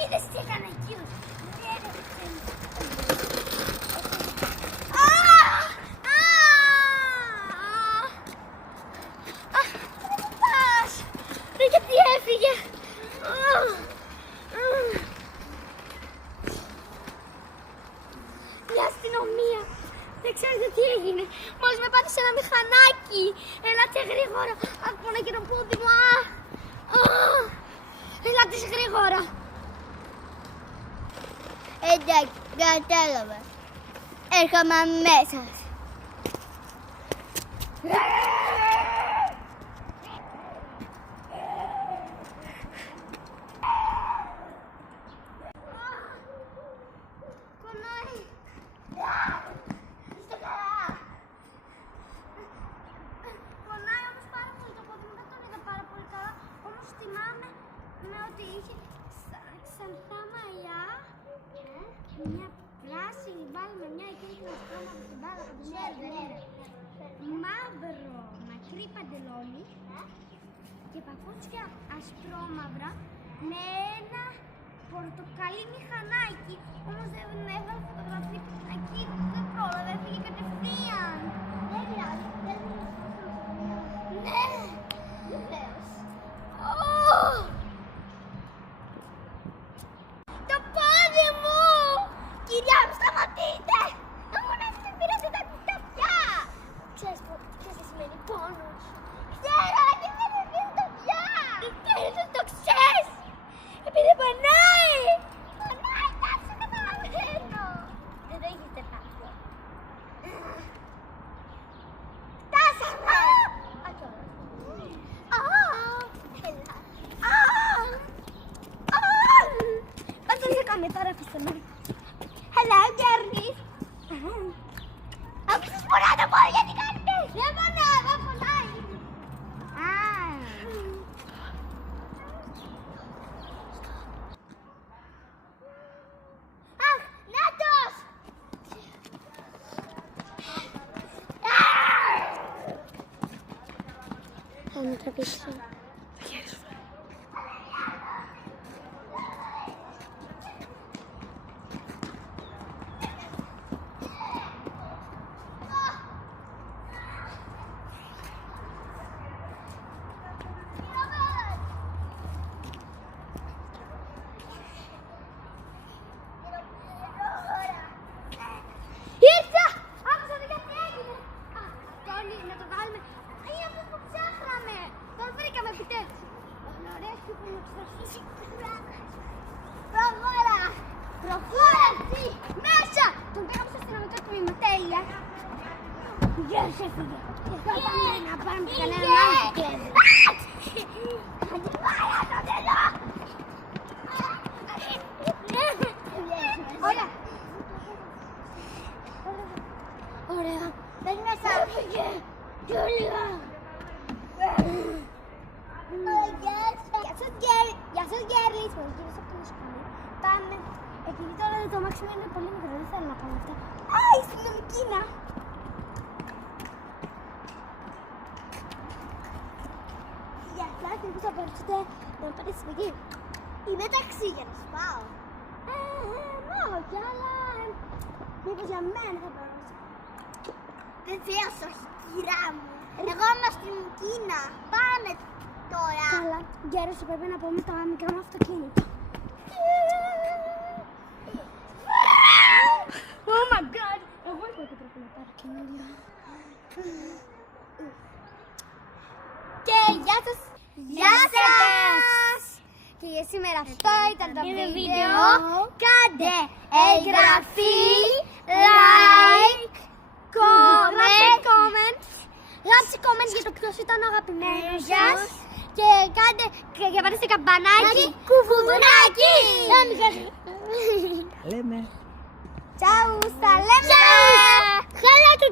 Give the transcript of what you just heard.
Είδες τι έκανε εκεί. Ρε γιατί έφυγε. Η αστυνομία. Δεν ξέρετε τι έγινε. Μόλις με πάτησε ένα μηχανάκι. Ελάτε γρήγορα. Ακούνε και το πόδι μου. Ελάτε γρήγορα. Εντάξει, κατάλαβα. Έρχομαι αμέσως. Πονάει. Είστε καλά. Πονάει όμως πάρα πολύ το πόδι μου. Δεν τον είδα πάρα πολύ καλά. Όμως θυμάμαι με ότι είχε ξανθά μαλλιά. Μια πράσινη μπάλα με μια εκείνη στρώμα από την μπάλα από την άλλη. Μαύρο μακρύ παντελόνι και παπούτσια ασπρόμαυρα με ένα πορτοκαλί μηχανάκι. Όμως δεν έβαλε φωτογραφία εκεί, δεν πρόλαβε, έφυγε κατευθείαν. Δεν πειράζει, δεν είναι. Ναι, βεβαίως. Το πόδι μου! Κυρία μου, σταματείτε! Να μου να πήρατε τα κουταπιά! Ξέρεις τι σημαίνει πόνος? Ξέρω, γιατί δεν με πήρε τα πια! Δεν το ξέρεις! Επειδή πονάει! Πονάει, κάτσε, καταλαβαίνω! Δεν το έχεις τερπάτιο. Φτάσαμε! Έλα. Πώς δεν σε κάνει τώρα, αφήστε με. Hello, Jerry. Άκουσες πονάει το πόδι, γιατί κάνετε. Δεν πονάει, δεν πονάει. Αχ, νάτος. Θα με τραβήξει. Ήρθα! Άκουσατε γιατί έγινε. Τόνι, να το βγάλουμε. Είναι αυτό που ψάχναμε. Τον βρήκαμε επιτέλους. Ωραία και που μου ξεχύσει. Προχώρα! Προχώρα εσύ! Μέσα! Τον πήγαμε στο αστυνομικό τμήμα. Τέλεια. Γεια σας, έφυγε. Θα πάμε να πάρουμε κανένα άλλο κλέβι. Αντιβάρα το τέλο! Ωραία. Ωραία. Δεν μέσα. Έφυγε. Γιούλια. Γεια σας, Γκέρλις. Μου γύρισα από το σχολείο. Πάμε. Επειδή τώρα το αμάξι μου είναι πολύ μικρό, δεν θέλω να κάνω αυτά. Α, η αστυνομικήνα. Γεια σας, μήπως θα μπορούσατε να πάτε σπίτι. Είμαι ταξί για να σου πάω. Όχι, αλλά μήπως για μένα θα μπορούσα. Βεβαίως όχι, κυρά μου. Εγώ είμαι στην Κίνα. Πάμε τώρα. Καλά, Γκέρος, πρέπει να πούμε τα μικρά μου αυτοκίνητα. Oh my god! Εγώ είπα ότι πρέπει να πάρω καινούριο. Και γεια σας! Γεια σας! Και για σήμερα αυτό ήταν το βίντεο. Κάντε εγγραφή, like, γράψτε comment για το ποιος ήταν ο αγαπημένος σας. Και κάντε και πατήστε καμπανάκι, κουβουδουνάκι. Λέμε. Ciao, στα λέμε! Χαρά του